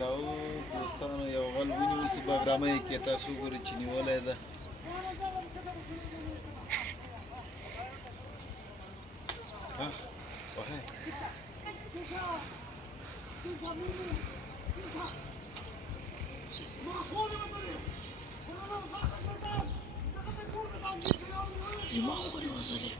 دا و دوستانو یو غل ونیول چې بګرامه یې کې تاسو ګورئ چې نیولی ده وهي لما خوري وصلي